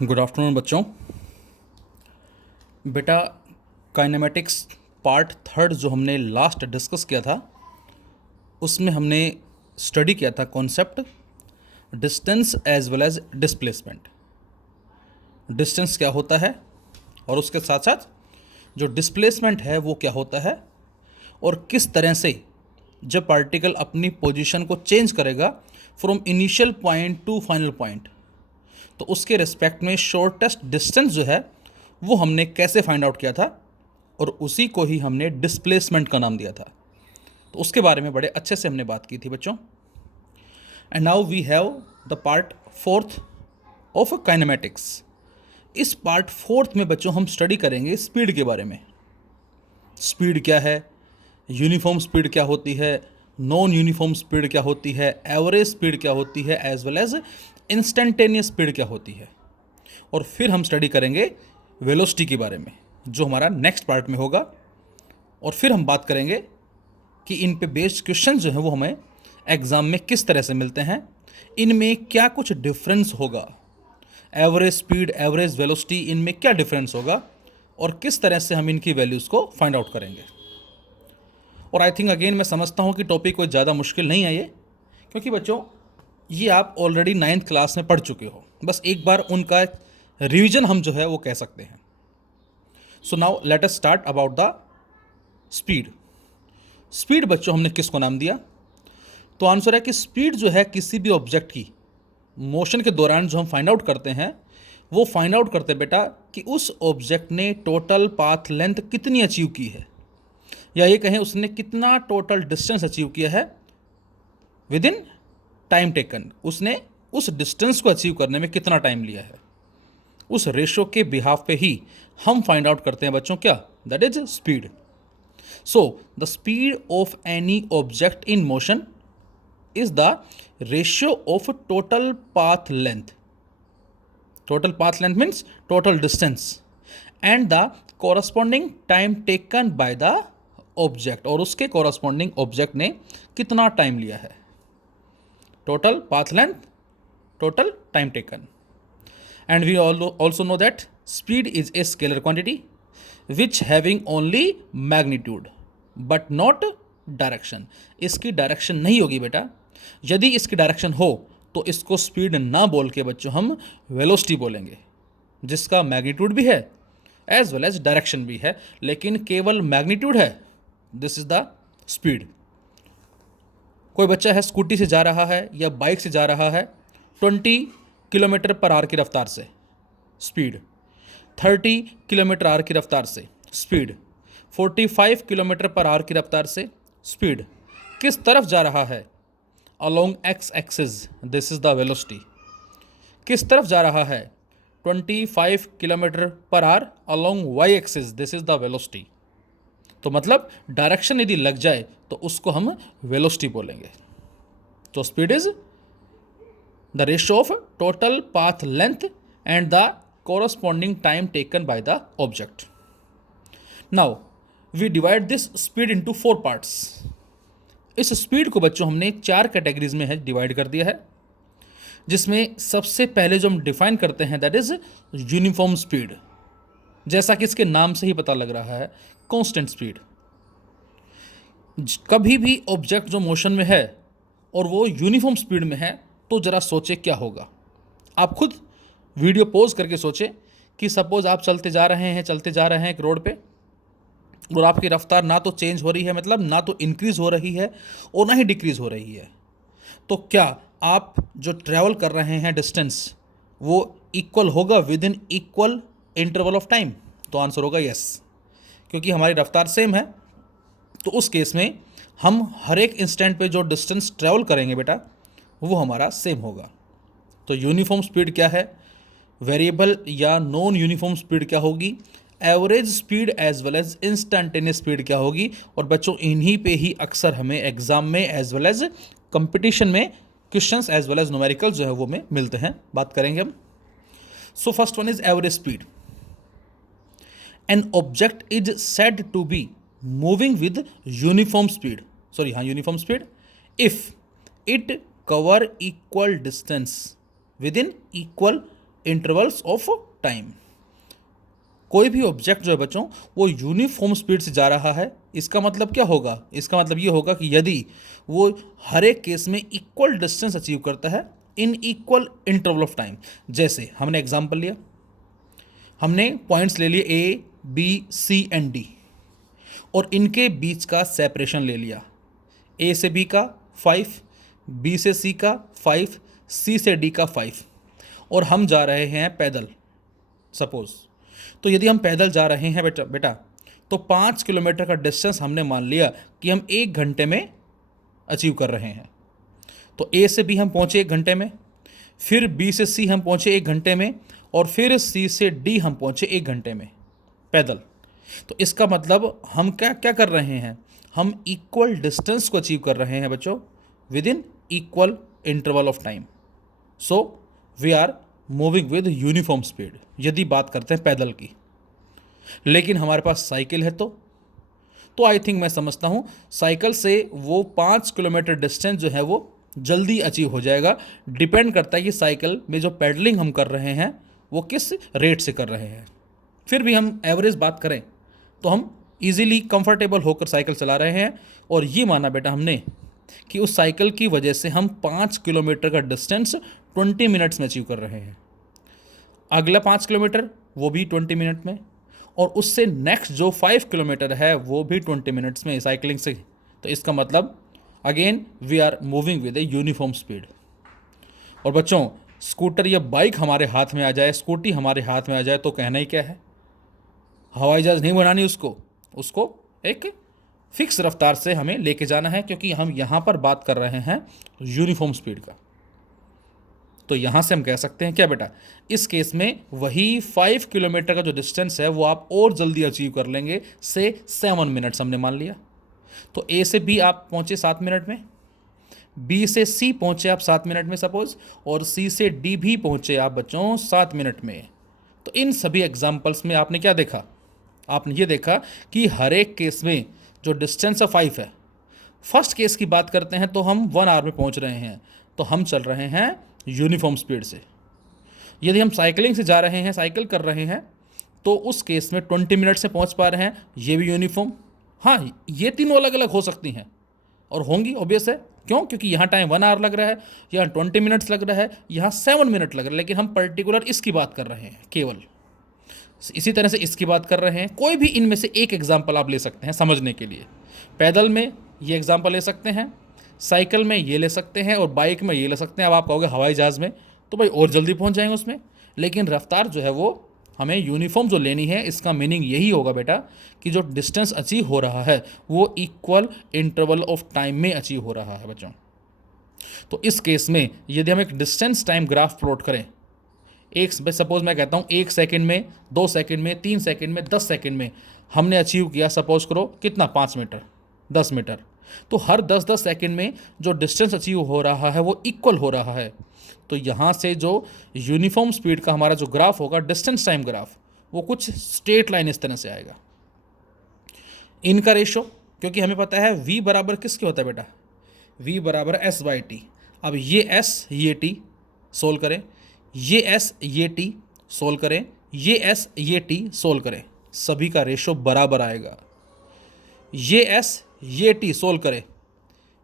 Good afternoon बच्चों। बेटा, kinematics part third जो हमने लास्ट डिस्कस किया था उसमें हमने स्टडी किया था concept distance as well as displacement. Distance क्या होता है और उसके साथ साथ जो डिस्प्लेसमेंट है वो क्या होता है, और किस तरह से जब पार्टिकल अपनी पोजीशन को चेंज करेगा from initial point two final point, तो उसके रिस्पेक्ट में शॉर्टेस्ट डिस्टेंस जो है वो हमने कैसे फाइंड आउट किया था, और उसी को ही हमने डिस्प्लेसमेंट का नाम दिया था। तो उसके बारे में बड़े अच्छे से हमने बात की थी बच्चों। And now we have the part fourth of kinematics. इस पार्ट फोर्थ में बच्चों हम स्टडी करेंगे स्पीड के बारे में। स्पीड क्या है, यूनिफॉर्म स्पीड क्या होती है, नॉन यूनिफॉर्म स्पीड क्या होती है, एवरेज स्पीड क्या होती है, as well as instantaneous speed क्या होती है। और फिर हम स्टडी करेंगे वेलोसिटी के बारे में जो हमारा नेक्स्ट पार्ट में होगा। और फिर हम बात करेंगे कि इन पे बेस्ड क्वेश्चन जो हैं वो हमें एग्ज़ाम में किस तरह से मिलते हैं, इनमें क्या कुछ डिफरेंस होगा, एवरेज स्पीड एवरेज वेलोसिटी इनमें क्या डिफरेंस होगा, और किस तरह से हम इनकी वैल्यूज़ को फाइंड आउट करेंगे। और आई थिंक अगेन मैं समझता हूँ कि टॉपिक कोई ज़्यादा मुश्किल नहीं है ये, क्योंकि बच्चों ये आप ऑलरेडी 9th क्लास में पढ़ चुके हो। बस एक बार उनका रिवीजन हम जो है वो कह सकते हैं। So now let us start about the speed. Speed बच्चों हमने किसको नाम दिया? तो आंसर है कि स्पीड जो है किसी भी ऑब्जेक्ट की मोशन के दौरान जो हम फाइंड आउट करते हैं वो फाइंड आउट करते हैं बेटा कि उस ऑब्जेक्ट ने टोटल पाथ लेंथ कितनी अचीव की है, या ये कहें उसने कितना टोटल डिस्टेंस अचीव किया है विद इन टाइम टेकन, उसने उस डिस्टेंस को अचीव करने में कितना टाइम लिया है। उस रेशो के बिहाफ पे ही हम फाइंड आउट करते हैं बच्चों क्या, that is speed. So the speed of any object in motion is the ratio of total path length. Total path length means total distance and the corresponding time taken by the object, और उसके corresponding object ने कितना time लिया है। Total path length, total time taken. And we also know that speed is a scalar quantity which having only magnitude but not direction. इसकी direction नहीं होगी बेटा। यदि इसकी डायरेक्शन हो तो इसको स्पीड ना बोल के बच्चों हम वेलोसिटी बोलेंगे, जिसका मैग्नीट्यूड भी है एज वेल एज डायरेक्शन भी है, लेकिन केवल मैग्नीट्यूड है, दिस इज द स्पीड। कोई बच्चा है स्कूटी से जा रहा है या बाइक से जा रहा है 20 किलोमीटर पर आवर की रफ्तार से स्पीड, 30 किलोमीटर आवर की रफ्तार से स्पीड, 45 किलोमीटर पर आवर की रफ्तार से स्पीड। किस तरफ जा रहा है? Along X axis, this is the velocity. किस तरफ जा रहा है? 25 kilometre per hour along Y axis, this is the velocity. तो मतलब डायरेक्शन यदि लग जाए तो उसको हम वेलोसिटी बोलेंगे। तो speed is the ratio of total path length and the corresponding time taken by the object. Now we divide this speed into 4 parts. इस स्पीड को बच्चों हमने 4 कैटेगरीज में है डिवाइड कर दिया है, जिसमें सबसे पहले जो हम डिफाइन करते हैं दैट इज यूनिफॉर्म स्पीड। जैसा कि इसके नाम से ही पता लग रहा है, कांस्टेंट स्पीड। कभी भी ऑब्जेक्ट जो मोशन में है और वो यूनिफॉर्म स्पीड में है तो ज़रा सोचे क्या होगा। आप खुद वीडियो पॉज करके सोचें कि सपोज आप चलते जा रहे हैं एक रोड पे, और आपकी रफ्तार ना तो चेंज हो रही है, मतलब ना तो इंक्रीज़ हो रही है और ना ही डिक्रीज़ हो रही है, तो क्या आप जो ट्रैवल कर रहे हैं डिस्टेंस वो इक्वल होगा with in equal interval of time? तो आंसर होगा यस, क्योंकि हमारी रफ्तार सेम है। तो उस केस में हम हर एक इंस्टेंट पे जो डिस्टेंस ट्रैवल करेंगे बेटा वो हमारा सेम होगा। तो यूनिफॉर्म स्पीड क्या है, वेरिएबल या नॉन यूनिफॉर्म स्पीड क्या होगी, average speed as well as instantaneous speed क्या होगी। और बच्चों इन्हीं पे ही अक्सर हमें एग्जाम में एज वेल एज कंपटीशन में questions as well as numerical जो है वो में मिलते हैं, बात करेंगे हम। So first one is average speed. An object is said to be moving with uniform speed, uniform speed if it cover equal distance within equal intervals of time. कोई भी ऑब्जेक्ट जो है बच्चों वो यूनिफॉर्म स्पीड से जा रहा है, इसका मतलब क्या होगा, इसका मतलब ये होगा कि यदि वो हर एक केस में इक्वल डिस्टेंस अचीव करता है in equal interval of time. जैसे हमने एग्जांपल लिया, हमने पॉइंट्स ले लिए A B C and D और इनके बीच का सेपरेशन ले लिया, ए से बी का 5, बी से सी का 5, सी से डी का 5, और हम जा रहे हैं पैदल सपोज। तो यदि हम पैदल जा रहे हैं बेटा तो 5 किलोमीटर का डिस्टेंस हमने मान लिया कि हम 1 घंटे में अचीव कर रहे हैं। तो ए से बी हम पहुँचे 1 घंटे में, फिर बी से सी हम पहुँचे 1 घंटे में, और फिर सी से डी हम पहुँचे 1 घंटे में पैदल। तो इसका मतलब हम क्या क्या कर रहे हैं, हम इक्वल डिस्टेंस को अचीव कर रहे हैं बच्चों within equal interval of time. So we are moving with uniform speed, यदि बात करते हैं पैदल की। लेकिन हमारे पास साइकिल है तो आई थिंक मैं समझता हूँ साइकिल से वो 5 किलोमीटर डिस्टेंस जो है वो जल्दी अचीव हो जाएगा। डिपेंड करता है कि साइकिल में जो पैडलिंग हम कर रहे हैं वो किस रेट से कर रहे हैं। फिर भी हम एवरेज बात करें तो हम इजीली कंफर्टेबल होकर साइकिल चला रहे हैं, और ये माना बेटा हमने कि उस साइकिल की वजह से हम 5 किलोमीटर का डिस्टेंस 20 मिनट्स में अचीव कर रहे हैं। अगला 5 किलोमीटर वो भी 20 मिनट में, और उससे नेक्स्ट जो 5 किलोमीटर है वो भी 20 मिनट्स में साइकिलिंग से। तो इसका मतलब again we are moving with a uniform speed. और बच्चों स्कूटर या बाइक हमारे हाथ में आ जाए, स्कूटी हमारे हाथ में आ जाए तो कहना ही क्या है, हवाई जहाज नहीं बनानी उसको एक फिक्स रफ्तार से हमें लेके जाना है, क्योंकि हम यहाँ पर बात कर रहे हैं यूनिफॉर्म स्पीड का। तो यहाँ से हम कह सकते हैं क्या बेटा, इस केस में वही 5 किलोमीटर का जो डिस्टेंस है वो आप और जल्दी अचीव कर लेंगे से 7 मिनट्स हमने मान लिया। तो ए से बी आप पहुँचे 7 मिनट में, बी से सी पहुँचे आप 7 मिनट में सपोज, और सी से डी भी पहुँचे आप बच्चों 7 मिनट में। तो इन सभी एग्जाम्पल्स में आपने क्या देखा, आपने ये देखा कि हर एक केस में जो डिस्टेंस है 5 है। फर्स्ट केस की बात करते हैं तो हम 1 आवर में पहुंच रहे हैं, तो हम चल रहे हैं यूनिफॉर्म स्पीड से। यदि हम साइकिलिंग से जा रहे हैं, साइकिल कर रहे हैं, तो उस केस में 20 मिनट से पहुंच पा रहे हैं, ये भी यूनिफॉर्म। हाँ, ये तीनों अलग अलग हो सकती हैं और होंगी, ऑब्वियस है। क्यों? क्योंकि यहाँ टाइम 1 आवर लग रहा है, यहाँ 20 मिनट्स लग रहा है, यहाँ 7 मिनट लग रहा है, लेकिन हम पर्टिकुलर इसकी बात कर रहे हैं केवल। इसी तरह से इसकी बात कर रहे हैं। कोई भी इनमें से एक एग्जाम्पल आप ले सकते हैं समझने के लिए। पैदल में ये एग्जाम्पल ले सकते हैं, साइकिल में ये ले सकते हैं, और बाइक में ये ले सकते हैं। अब आप कहोगे हवाई जहाज़ में, तो भाई और जल्दी पहुंच जाएंगे उसमें, लेकिन रफ्तार जो है वो हमें यूनिफॉर्म जो लेनी है। इसका मीनिंग यही होगा बेटा कि जो डिस्टेंस अचीव हो रहा है वो इक्वल इंटरवल ऑफ टाइम में अचीव हो रहा है बच्चों। तो इस केस में यदि हम एक डिस्टेंस टाइम ग्राफ प्लॉट करें, एक सपोज मैं कहता हूँ 1 सेकंड में, 2 सेकंड में, 3 सेकंड में, 10 सेकंड में हमने अचीव किया, सपोज करो कितना, 5 मीटर, 10 मीटर। तो हर 10-10 सेकंड में जो डिस्टेंस अचीव हो रहा है वो इक्वल हो रहा है। तो यहाँ से जो यूनिफॉर्म स्पीड का हमारा जो ग्राफ होगा, डिस्टेंस टाइम ग्राफ, वो कुछ स्ट्रेट लाइन इस तरह से आएगा। इनका रेशो, क्योंकि हमें पता है v बराबर किसके होता है बेटा, v बराबर s/t। अब ये s ये t सोल्व करें, ये s ये t सोल्व करें, ये s ये t सोल्व करें, सभी का रेशो बराबर आएगा। ये s ये t सोल्व करें,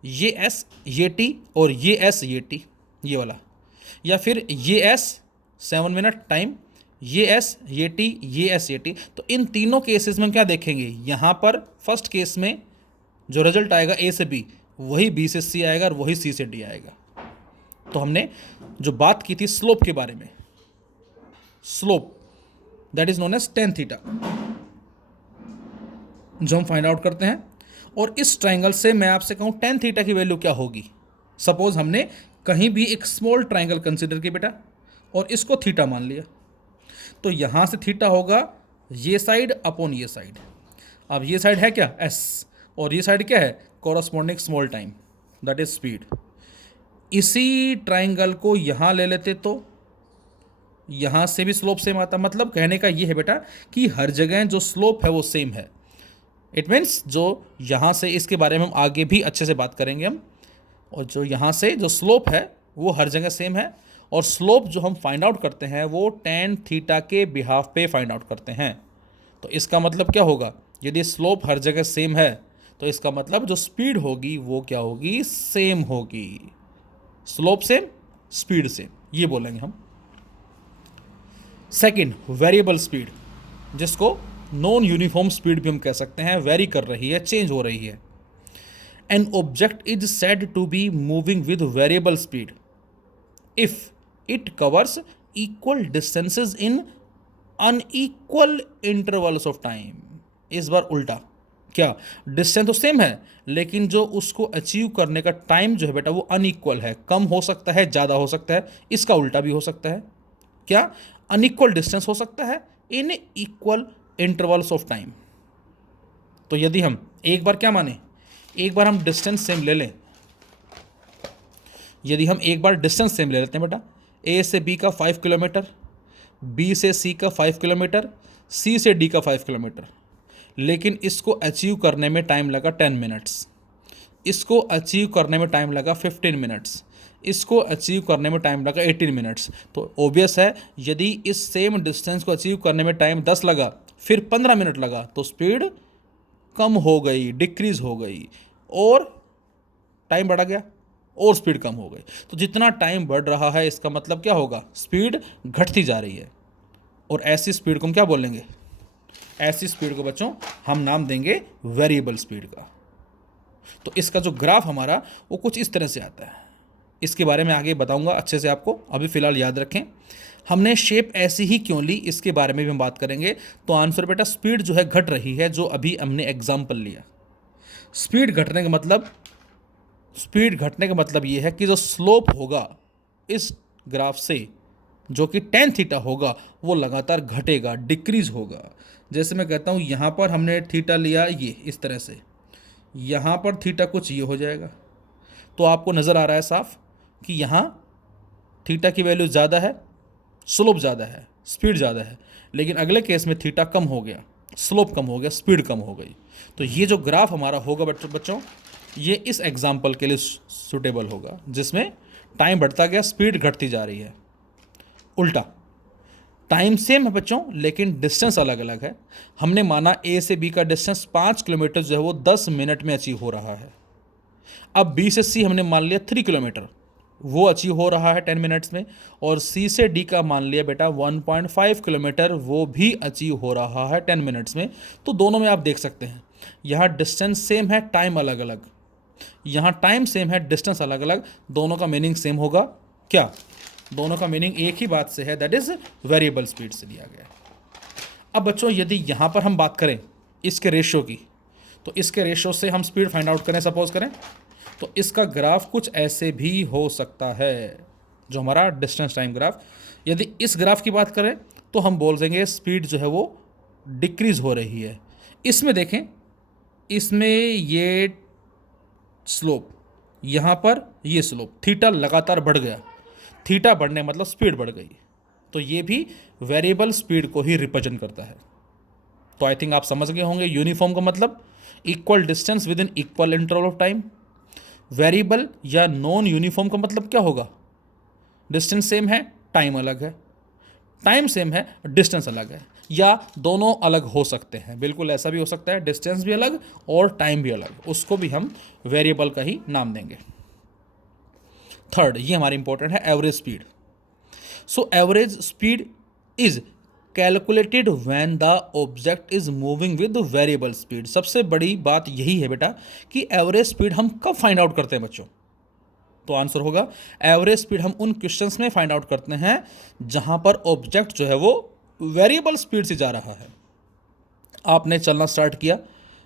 ये s ये t और ये s ये t, ये वाला, या फिर ये s 7 मिनट टाइम, ये s ये t, ये s ये t। तो इन तीनों केसेस में क्या देखेंगे, यहाँ पर फर्स्ट केस में जो रिजल्ट आएगा a से b, वही b से c आएगा और वही c से d आएगा। तो हमने जो बात की थी स्लोप के बारे में, slope that is known as tan theta, जो हम फाइंड आउट करते हैं। और इस ट्राइंगल से मैं आपसे कहूँ tan थीटा की वैल्यू क्या होगी। सपोज हमने कहीं भी एक स्मॉल ट्राइंगल कंसिडर किया बेटा और इसको थीटा मान लिया, तो यहाँ से थीटा होगा ये साइड अपॉन ये साइड। अब ये साइड है क्या, s, और ये साइड क्या है, corresponding small time that is speed. इसी ट्राइंगल को यहाँ ले लेते तो यहाँ से भी स्लोप सेम आता। मतलब कहने का ये है बेटा कि हर जगह जो स्लोप है वो सेम है। इट मीन्स जो यहाँ से, इसके बारे में हम आगे भी अच्छे से बात करेंगे हम, और जो यहाँ से जो स्लोप है वो हर जगह सेम है, और स्लोप जो हम फाइंड आउट करते हैं वो tan थीटा के बिहाफ पे फाइंड आउट करते हैं। तो इसका मतलब क्या होगा, यदि स्लोप हर जगह सेम है तो इसका मतलब जो स्पीड होगी वो क्या होगी, सेम होगी। स्लोप सेम, स्पीड सेम, ये बोलेंगे हम। सेकंड, वेरिएबल स्पीड, जिसको नॉन यूनिफॉर्म स्पीड भी हम कह सकते हैं, वेरी कर रही है, चेंज हो रही है। An object is said to be moving with variable speed if it covers equal distances in unequal intervals of time. इस बार उल्टा, क्या डिस्टेंस तो सेम है लेकिन जो उसको अचीव करने का टाइम जो है बेटा वो अनइक्वल है, कम हो सकता है, ज़्यादा हो सकता है। इसका उल्टा भी हो सकता है, क्या अनइक्वल डिस्टेंस हो सकता है in equal intervals of time. तो यदि हम एक बार क्या माने, एक बार हम डिस्टेंस सेम ले लें, यदि हम एक बार डिस्टेंस सेम ले लेते हैं बेटा, ए से बी का 5 किलोमीटर, बी से सी का 5 किलोमीटर, सी से डी का 5 किलोमीटर, लेकिन इसको अचीव करने में टाइम लगा 10 मिनट्स, इसको अचीव करने में टाइम लगा 15 मिनट्स, इसको अचीव करने में टाइम लगा 18 मिनट्स। तो ऑब्वियस है यदि इस सेम डिस्टेंस को अचीव करने में टाइम 10 लगा फिर 15 मिनट लगा तो स्पीड कम हो गई, डिक्रीज हो गई, और टाइम बढ़ा गया और स्पीड कम हो गई। तो जितना टाइम बढ़ रहा है इसका मतलब क्या होगा, स्पीड घटती जा रही है। और ऐसी स्पीड को हम क्या बोलेंगे, ऐसी स्पीड को बच्चों हम नाम देंगे वेरिएबल स्पीड का। तो इसका जो ग्राफ हमारा वो कुछ इस तरह से आता है, इसके बारे में आगे बताऊंगा अच्छे से आपको, अभी फ़िलहाल याद रखें। हमने शेप ऐसी ही क्यों ली इसके बारे में भी हम बात करेंगे। तो आंसर बेटा स्पीड जो है घट रही है, जो अभी हमने एग्जाम्पल लिया। स्पीड घटने का मतलब, स्पीड घटने का मतलब ये है कि जो स्लोप होगा इस ग्राफ से, जो कि tan थीटा होगा, वो लगातार घटेगा, डिक्रीज होगा। जैसे मैं कहता हूँ यहाँ पर हमने थीटा लिया ये इस तरह से, यहाँ पर थीटा कुछ ये हो जाएगा, तो आपको नज़र आ रहा है साफ कि यहाँ थीटा की वैल्यू ज़्यादा है, स्लोप ज़्यादा है, स्पीड ज़्यादा है। लेकिन अगले केस में थीटा कम हो गया, स्लोप कम हो गया, स्पीड कम हो गई। तो ये जो ग्राफ हमारा होगा बच्चों, ये इस एग्जाम्पल के लिए सूटेबल होगा, जिसमें टाइम बढ़ता गया, स्पीड घटती जा रही है। उल्टा, टाइम सेम है बच्चों लेकिन डिस्टेंस अलग अलग है। हमने माना ए से बी का डिस्टेंस 5 किलोमीटर जो है वो 10 मिनट में अचीव हो रहा है। अब बी से सी हमने मान लिया 3 किलोमीटर, वो अचीव हो रहा है 10 मिनट्स में। और सी से डी का मान लिया बेटा 1.5 किलोमीटर, वो भी अचीव हो रहा है 10 मिनट्स में। तो दोनों में आप देख सकते हैं यहाँ डिस्टेंस सेम है, टाइम अलग अलग, यहाँ टाइम सेम है, डिस्टेंस अलग अलग, दोनों का मीनिंग सेम होगा। क्या, दोनों का मीनिंग एक ही बात से है, दैट इज वेरिएबल स्पीड से दिया गया है। अब बच्चों यदि यहाँ पर हम बात करें इसके रेशियो की, तो इसके रेशियो से हम स्पीड फाइंड आउट करें, सपोज करें, तो इसका ग्राफ कुछ ऐसे भी हो सकता है, जो हमारा डिस्टेंस टाइम ग्राफ। यदि इस ग्राफ की बात करें तो हम बोल देंगे स्पीड जो है वो डिक्रीज हो रही है। इसमें देखें, इसमें ये स्लोप, यहाँ पर ये स्लोप, थीटा लगातार बढ़ गया, थीटा बढ़ने मतलब स्पीड बढ़ गई, तो ये भी वेरिएबल स्पीड को ही रिप्रेजेंट करता है। तो आई थिंक आप समझ गए होंगे, यूनिफॉर्म का मतलब equal distance with in equal interval of time. Variable या नॉन यूनिफॉर्म का मतलब क्या होगा, डिस्टेंस सेम है, टाइम अलग है, टाइम सेम है, डिस्टेंस अलग है, या दोनों अलग हो सकते हैं। बिल्कुल ऐसा भी हो सकता है, डिस्टेंस भी अलग और टाइम भी अलग, उसको भी हम वेरिएबल का ही नाम देंगे। थर्ड, ये हमारी इंपॉर्टेंट है, average speed. So average speed is calculated when the object is moving with variable speed. सबसे बड़ी बात यही है बेटा कि एवरेज स्पीड हम कब फाइंड आउट करते हैं बच्चों। तो आंसर होगा एवरेज स्पीड हम उन क्वेश्चंस में फाइंड आउट करते हैं जहां पर ऑब्जेक्ट जो है वो वेरिएबल स्पीड से जा रहा है। आपने चलना स्टार्ट किया,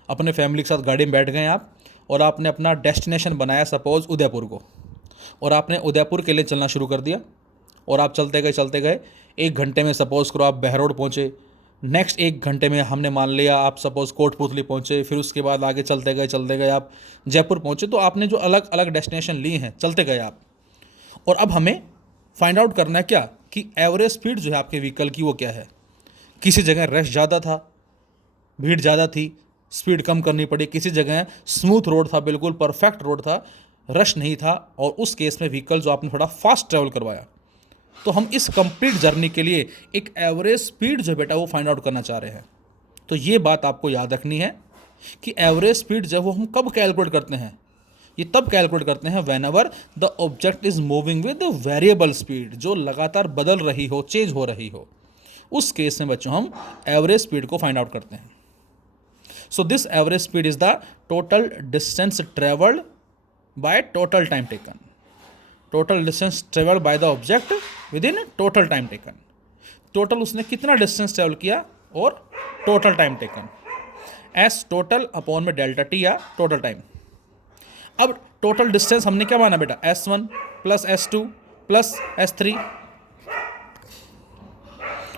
अपने फैमिली के साथ गाड़ी में बैठ गए आप, और आपने अपना डेस्टिनेशन बनाया सपोज उदयपुर को, और आपने उदयपुर के लिए चलना शुरू कर दिया, और आप चलते गए 1 घंटे में सपोज करो आप बहरोड पहुँचे। नेक्स्ट 1 घंटे में हमने मान लिया आप सपोज कोटपुतली पहुँचे, फिर उसके बाद आगे चलते गए आप जयपुर पहुँचे। तो आपने जो अलग अलग डेस्टिनेशन लिए हैं, चलते गए आप, और अब हमें फाइंड आउट करना है क्या कि एवरेज स्पीड जो है आपके व्हीकल की वो क्या है। किसी जगह रश ज़्यादा था, भीड़ ज़्यादा थी, स्पीड कम करनी पड़ी। किसी जगह स्मूथ रोड था, बिल्कुल परफेक्ट रोड था, रश नहीं था, और उस केस में व्हीकल जो आपने थोड़ा फास्ट ट्रैवल करवाया तो हम इस कंप्लीट जर्नी के लिए एक एवरेज स्पीड जो बेटा वो फाइंड आउट करना चाह रहे हैं। तो ये बात आपको याद रखनी है कि एवरेज स्पीड जब वो हम कब कैलकुलेट करते हैं, ये तब कैलकुलेट करते हैं when ever the object is moving with variable speed, जो लगातार बदल रही हो, चेंज हो रही हो, उस केस में बच्चों हम एवरेज स्पीड को फाइंड आउट करते हैं। So this average speed is the total distance travelled by total time taken, total distance travelled by the object within total time taken. Total उसने कितना डिस्टेंस ट्रेवल किया और total time taken, as total upon में delta T या total time. अब total distance हमने क्या माना बेटा, S1 plus S2 plus S3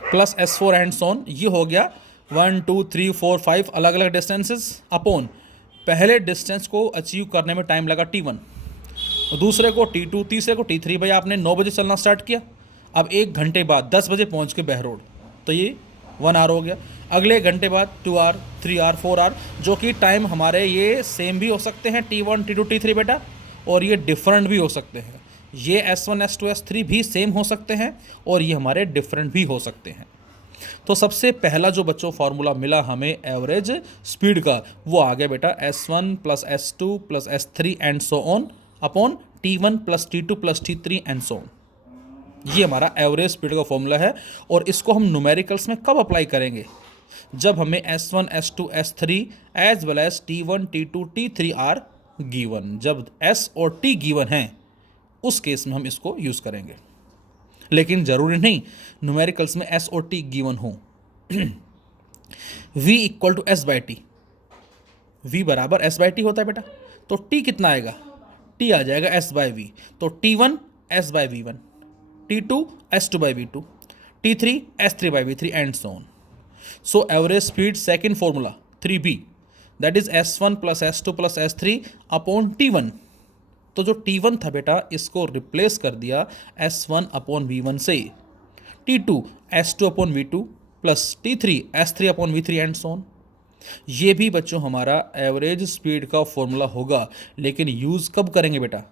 plus S4 and सोन, ये हो गया 1 2 3 4 5 अलग अलग डिस्टेंसेस अपॉन पहले डिस्टेंस को अचीव करने में टाइम लगा T1, दूसरे को T2, तीसरे को T3। भाई आपने 9 बजे चलना स्टार्ट किया, अब 1 घंटे बाद 10 बजे पहुंच के बहरोड, तो ये 1 आवर हो गया। अगले घंटे बाद 2 आवर, 3 आवर, 4 आवर, जो कि टाइम हमारे ये सेम भी हो सकते हैं T1, T2, T3 बेटा, और ये डिफरेंट भी हो सकते हैं। ये S1, S2, S3 भी सेम हो सकते हैं और ये हमारे डिफरेंट भी हो सकते हैं। तो सबसे पहला जो बच्चों फॉर्मूला मिला हमें एवरेज स्पीड का, वो आ गया बेटा S1 plus S2 plus S3 and so on upon T1 plus T2 plus T3 and so on. ये हमारा एवरेज स्पीड का फॉर्मूला है और इसको हम न्यूमेरिकल्स में कब अप्लाई करेंगे, जब हमें S1, S2, S3 as well as T1, T2, T3 are given, जब S और T गिवन हैं उस केस में हम इसको यूज़ करेंगे। लेकिन ज़रूरी नहीं न्यूमेरिकल्स में S और T गिवन हो। V equal to S by T, V बराबर S बाई टी होता है बेटा, तो T कितना आएगा, T आ जाएगा S बाई वी, तो T1 S by V1, T2 S2 by V2, T3 S3 by V3 and so on. So average speed second formula 3B, that is S1 plus S2 plus S3 upon T1। तो जो T1 था बेटा इसको replace कर दिया S1 upon V1 से, T2 S2 upon V2 plus T3 S3 upon V3 and so on. ये भी बच्चों हमारा एवरेज स्पीड का फॉर्मूला होगा, लेकिन यूज़ कब करेंगे बेटा,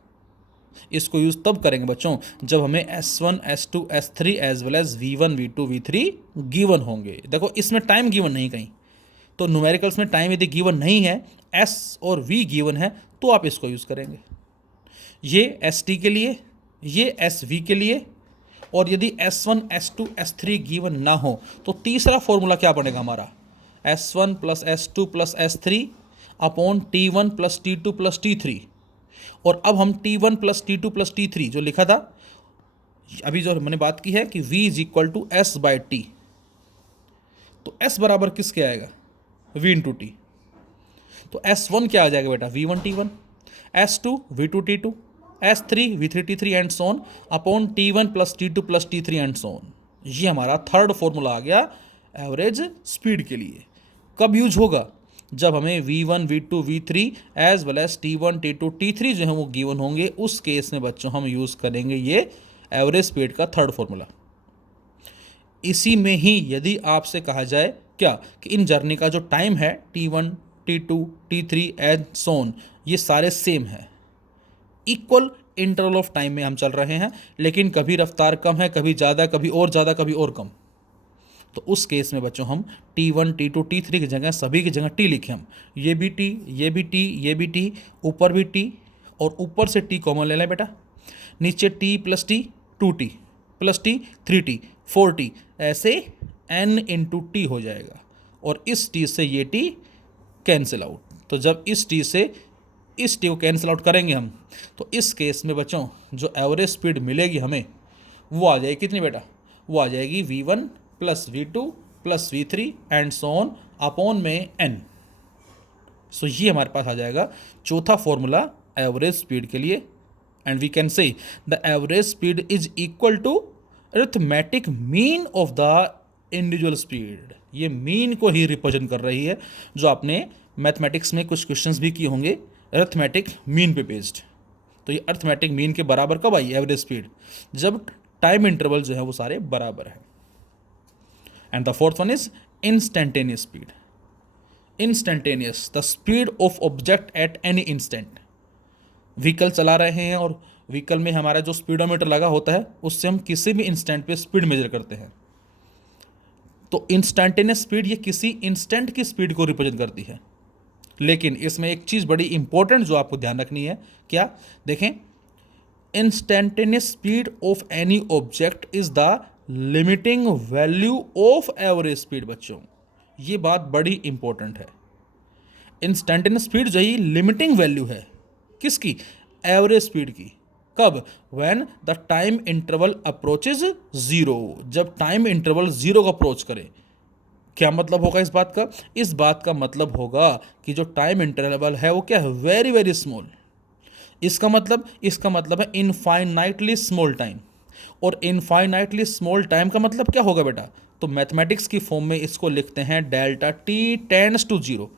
इसको यूज़ तब करेंगे बच्चों जब हमें S1, S2, S3 as well as V1, V2, V3 given होंगे। देखो इसमें टाइम गिवन नहीं कहीं, तो न्यूमेरिकल्स में टाइम यदि गिवन नहीं है, S और V गिवन है, तो आप इसको यूज़ करेंगे। ये ST के लिए, ये SV के लिए, और यदि S1, S2, S3 गिवन ना हो तो तीसरा फॉर्मूला क्या बनेगा हमारा, S1 plus S2 plus S3 upon T1 plus T2 plus T3। और अब हम T1 plus T2 plus T3 जो लिखा था, अभी जो मैंने बात की है कि V is equal to S by T, तो S बराबर किसके आएगा, V इंटू टी। तो S1 क्या आ जाएगा बेटा, V1 T1, S2 V2 T2, S3 V3 T3 and so on upon T1 plus T2 plus T3 and so on. ये हमारा थर्ड फॉर्मूला आ गया एवरेज स्पीड के लिए। कब यूज होगा, जब हमें V1, V2, V3 as well as T1, T2, T3 जो है वो गिवन होंगे, उस केस में बच्चों हम यूज़ करेंगे ये एवरेज स्पीड का थर्ड फॉर्मूला। इसी में ही यदि आपसे कहा जाए क्या कि इन जर्नी का जो टाइम है T1, T2, T3 and so on, ये सारे सेम है, इक्वल इंटरवल ऑफ टाइम में हम चल रहे हैं, लेकिन कभी रफ्तार कम है, कभी ज़्यादा, कभी और ज़्यादा, कभी और कम, तो उस केस में बच्चों हम T1, T2, T3 की जगह सभी की जगह T लिखें हम, ये भी T, ये भी T, ये भी T, ऊपर भी T, और ऊपर से T कॉमन ले लें बेटा, नीचे T plus T 2T plus T 3T 4T, ऐसे N इंटू T हो जाएगा, और इस T से ये T कैंसिल आउट। तो जब इस T से इस T को कैंसिल आउट करेंगे हम, तो इस केस में बच्चों जो एवरेज स्पीड मिलेगी हमें वो आ जाएगी कितनी बेटा, वो आ जाएगी V1 plus V2 plus V3 and so on upon में N। सो ये हमारे पास आ जाएगा चौथा फॉर्मूला एवरेज स्पीड के लिए, and we can say the average speed is equal to arithmetic mean of the individual speed. ये मीन को ही रिप्रेजेंट कर रही है, जो आपने मैथमेटिक्स में कुछ क्वेश्चंस भी किए होंगे अरिथमेटिक मीन पे बेस्ड। तो ये अरिथमेटिक मीन के बराबर कब आई एवरेज स्पीड, जब टाइम इंटरवल जो है वो सारे बराबर है। And the fourth one is instantaneous speed. Instantaneous the speed of object at any instant. Vehicle चला रहे हैं और व्हीकल में हमारा जो स्पीडोमीटर लगा होता है उससे हम किसी भी इंस्टेंट पे स्पीड मेजर करते हैं। तो इंस्टेंटेनियस स्पीड ये किसी इंस्टेंट की स्पीड को रिप्रेजेंट करती है। लेकिन इसमें एक चीज़ बड़ी इंपॉर्टेंट जो आपको ध्यान रखनी है, क्या? देखें, instantaneous speed of any object is the limiting value of average speed. बच्चों, ये बात बड़ी इंपॉर्टेंट है। इंस्टेंटेनियस स्पीड जो ही लिमिटिंग वैल्यू है किसकी? एवरेज स्पीड की। कब? When the time interval approaches zero, जब टाइम इंटरवल जीरो को अप्रोच करे। क्या मतलब होगा इस बात का? इस बात का मतलब होगा कि जो टाइम इंटरवल है वो क्या है? Very very small. इसका मतलब है इनफाइनाइटली स्मॉल टाइम। और इनफाइनाइटली स्मॉल टाइम का मतलब क्या होगा बेटा? तो मैथमेटिक्स की फॉर्म में इसको लिखते हैं delta T tends to zero.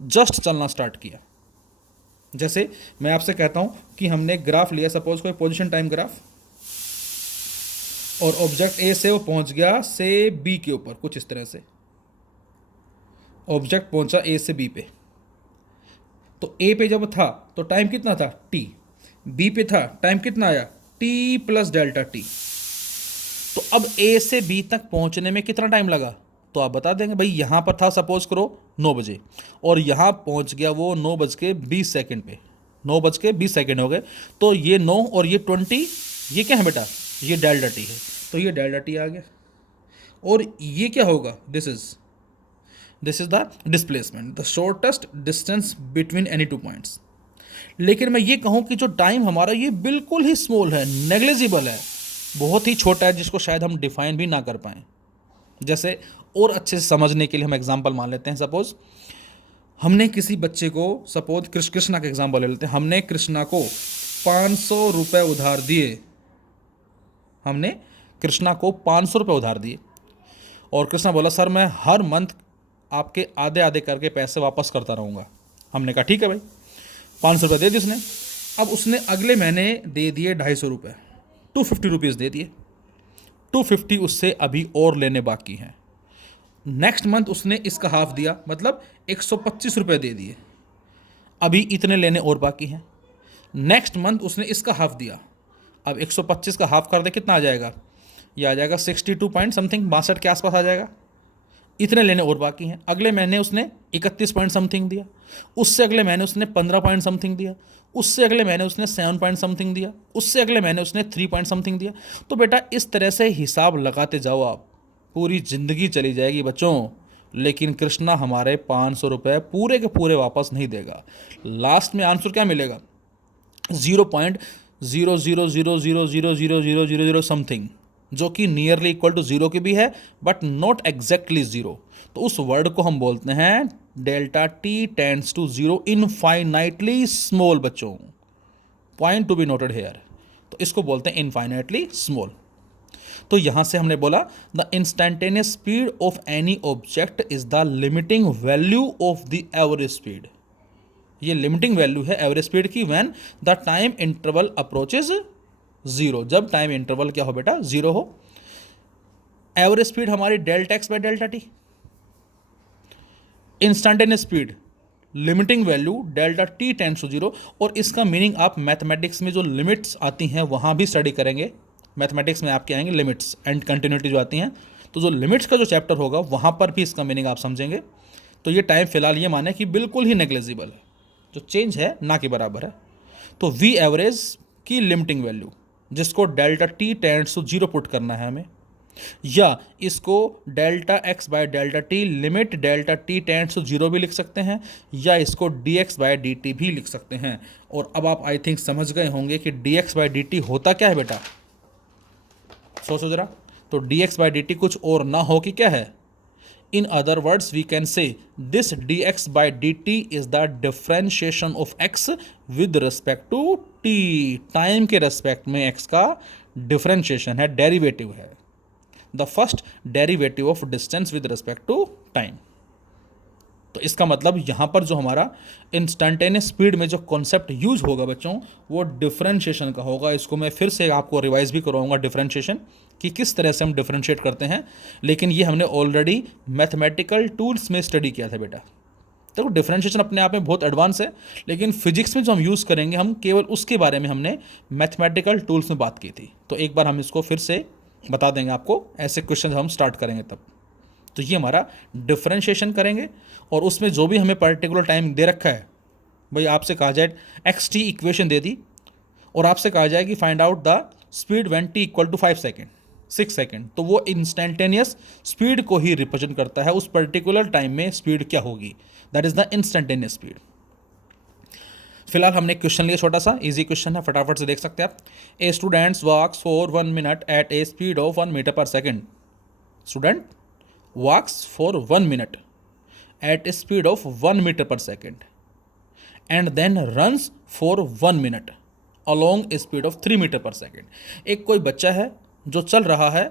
Just चलना स्टार्ट किया। जैसे मैं आपसे कहता हूं कि हमने ग्राफ लिया, सपोज कोई पोजीशन टाइम ग्राफ, और ऑब्जेक्ट ए से वो पहुंच गया से बी के ऊपर, कुछ इस तरह से ऑब्जेक्ट पहुंचा ए से बी पे। तो ए पे जब था तो टाइम कितना था? टी। बी पे था, टाइम कितना आया? T plus delta T. तो अब ए से बी तक पहुंचने में कितना टाइम लगा? तो आप बता देंगे भाई यहां पर था सपोज करो 9 बजे, और यहां पहुंच गया वो 9:20 पे। 9:20 हो गए। तो ये 9 और ये 20, ये क्या है बेटा? ये डेल्टा टी है। तो ये डेल्टा टी आ गया। और ये क्या होगा? This is the displacement, the shortest distance between any two points. लेकिन मैं ये कहूं कि जो टाइम हमारा ये बिल्कुल ही स्मॉल है, नेग्लिजिबल है, बहुत ही छोटा है, जिसको शायद हम डिफाइन भी ना कर पाएं। जैसे और अच्छे से समझने के लिए हम एग्जांपल मान लेते हैं। सपोज हमने किसी बच्चे को, सपोज कृष्णा का एग्जांपल ले लेते हैं, हमने कृष्णा को 500 रुपये उधार दिए। हमने कृष्णा को 500 रुपये उधार दिए, और कृष्णा बोला सर मैं हर मंथ आपके आधे आधे करके पैसे वापस करता रहूँगा। हमने कहा ठीक है भाई, 500 रुपये दे दिए उसने। अब उसने अगले महीने दे दिए 250 रुपये, 250 रुपीज़ दे दिए। 250 उससे अभी और लेने बाकी हैं। नेक्स्ट मंथ उसने इसका हाफ दिया, मतलब 125 रुपये दे दिए, अभी इतने लेने और बाकी हैं। नेक्स्ट मंथ उसने इसका हाफ दिया, अब 125 का हाफ कर दे कितना आ जाएगा? ये आ जाएगा 62 पॉइंट समथिंग, 62 के आसपास आ जाएगा। इतने लेने और बाकी हैं। अगले महीने उसने 31 पॉइंट समथिंग दिया, उससे अगले महीने उसने 15 पॉइंट समथिंग दिया, उससे अगले महीने उसने 7 पॉइंट समथिंग दिया, उससे अगले महीने उसने 3 पॉइंट समथिंग दिया। तो बेटा इस तरह से हिसाब लगाते जाओ आप, पूरी ज़िंदगी चली जाएगी बच्चों, लेकिन कृष्णा हमारे 500 रुपये पूरे के पूरे वापस नहीं देगा। लास्ट में आंसर क्या मिलेगा? 0.00000000 समथिंग, जो कि नियरली इक्वल टू जीरो की भी है, बट नॉट एग्जैक्टली जीरो। तो उस वर्ड को हम बोलते हैं delta T tends to zero, infinitely small. बच्चों, point to be noted here. तो इसको बोलते हैं इनफाइनाइटली स्मॉल। तो यहां से हमने बोला the instantaneous speed of any object is the limiting value of the average speed. ये लिमिटिंग वैल्यू है एवरेज स्पीड की when the time interval approaches zero, जब टाइम इंटरवल क्या हो बेटा? जीरो हो। एवरेज स्पीड हमारी delta X by delta T. Instantaneous speed limiting value delta T tends to zero. और इसका मीनिंग आप मैथमेटिक्स में जो लिमिट्स आती हैं वहां भी स्टडी करेंगे। मैथमेटिक्स में आपके आएंगे लिमिट्स एंड कंटिन्यूटी जो आती हैं, तो जो लिमिट्स का जो चैप्टर होगा वहाँ पर भी इसका मीनिंग आप समझेंगे। तो ये टाइम फिलहाल ये माने कि बिल्कुल ही नेग्लिजिबल है, जो चेंज है ना के बराबर है। तो वी एवरेज की लिमिटिंग वैल्यू, जिसको delta T tends to zero put करना है हमें, या इसको delta X by delta T limit delta T tends to zero भी लिख सकते हैं, या इसको D X by D T भी लिख सकते हैं। और अब आप आई थिंक समझ गए होंगे कि D X by D T होता क्या है बेटा? सोचो जरा। तो D X by D T कुछ और ना हो कि क्या है? In other words we can say this D X by D T is the differentiation of X with respect to T. Time के रेस्पेक्ट में एक्स का डिफ्रेंशिएशन है, डेरिवेटिव है, the first derivative of distance with respect to time. तो इसका मतलब यहाँ पर जो हमारा इंस्टेंटेनियस स्पीड में जो कॉन्सेप्ट यूज होगा बच्चों, वो डिफरेंशिएशन का होगा। इसको मैं फिर से आपको रिवाइज भी कराऊंगा, डिफरेंशिएशन कि किस तरह से हम डिफरेंशिएट करते हैं। लेकिन ये हमने ऑलरेडी मैथमेटिकल टूल्स में स्टडी किया था बेटा, देखो डिफरेंशिएशन अपने आप में बहुत एडवांस है, लेकिन फिजिक्स में जो हम यूज़ करेंगे हम केवल उसके बारे में हमने मैथमेटिकल टूल्स में बात की थी। तो एक बार हम इसको फिर से बता देंगे आपको, ऐसे क्वेश्चन हम स्टार्ट करेंगे तब। तो ये हमारा डिफरेंशिएशन करेंगे, और उसमें जो भी हमें पर्टिकुलर टाइम दे रखा है, भाई आपसे कहा जाए एक्स टी इक्वेशन दे दी और आपसे कहा जाए कि find out the speed when T equal to 5 second 6 second, तो वो इंस्टेंटेनियस स्पीड को ही रिप्रेजेंट करता है, उस पर्टिकुलर टाइम में स्पीड क्या होगी, that is the instantaneous speed. फिलहाल हमने एक क्वेश्चन लिया, छोटा सा इजी क्वेश्चन है, फटाफट से देख सकते हैं आप। A students walks for 1 minute at a speed of 1 metre per second. Student walks for 1 minute at a speed of 1 metre per second and then runs for 1 minute along a speed of 3 metre per second. एक कोई बच्चा है जो चल रहा है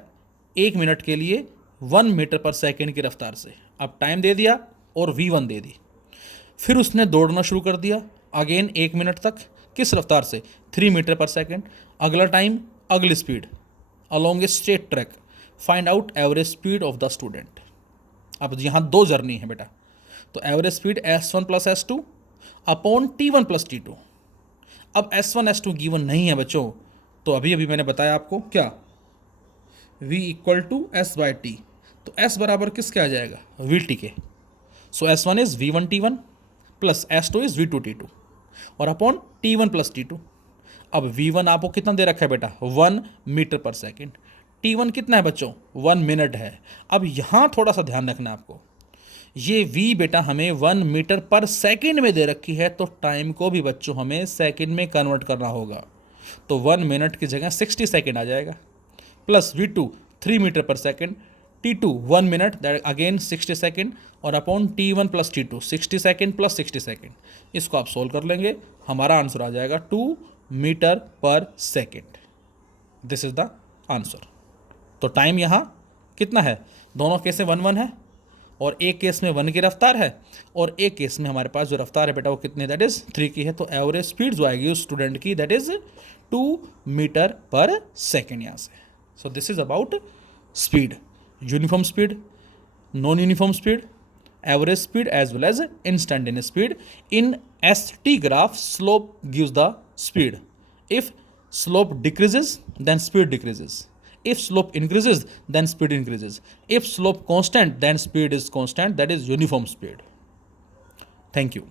1 minute के लिए 1 मीटर पर सेकेंड की रफ्तार से। अब टाइम दे दिया और v1 दे दी, फिर उसने दौड़ना शुरू कर दिया अगेन 1 मिनट तक, किस रफ्तार से, 3 मीटर पर सेकेंड। अगला टाइम, अगली speed along a straight track, find out average speed of the student. अब यहाँ 2 जर्नी है बेटा, तो average speed s1 plus s2 upon t1 plus t2। अब s1 s2 गिवन नहीं है बच्चों, तो अभी अभी मैंने बताया आपको क्या, v equal to s by T, तो s बराबर किसके आ जाएगा, vt के। सो s1 is v1 t1 plus s2 is v2 t2 और अपॉन t1 प्लस t2। अब v1 आपको कितना दे रखा है बेटा, 1 मीटर पर सेकेंड। t1 कितना है बच्चों, 1 मिनट है। अब यहाँ थोड़ा सा ध्यान रखना है आपको, ये v बेटा हमें 1 मीटर पर सेकेंड में दे रखी है, तो टाइम को भी बच्चों हमें सेकेंड में कन्वर्ट करना होगा, तो 1 मिनट की जगह 60 सेकेंड आ जाएगा, plus v2 3 metre per second, t2 1 minute that again 60 second, और upon t1 plus t2 60 second plus 60 second. इसको आप सोल्व कर लेंगे, हमारा आंसर आ जाएगा 2 metre per second. This is the answer. तो टाइम यहाँ कितना है, दोनों केस में 1 1 है, और एक केस में 1 की रफ्तार है, और एक केस में हमारे पास जो रफ्तार है बेटा वो कितनी, दैट इज 3 की है। तो एवरेज स्पीड जो आएगी उस स्टूडेंट की that is 2 metre per second यहाँ से। So this is about speed, uniform speed, non uniform speed, average speed as well as instantaneous speed. In ST graph, slope gives the speed. If slope decreases, then speed decreases. If slope increases, then speed increases. If slope constant, then speed is constant. That is uniform speed. Thank you.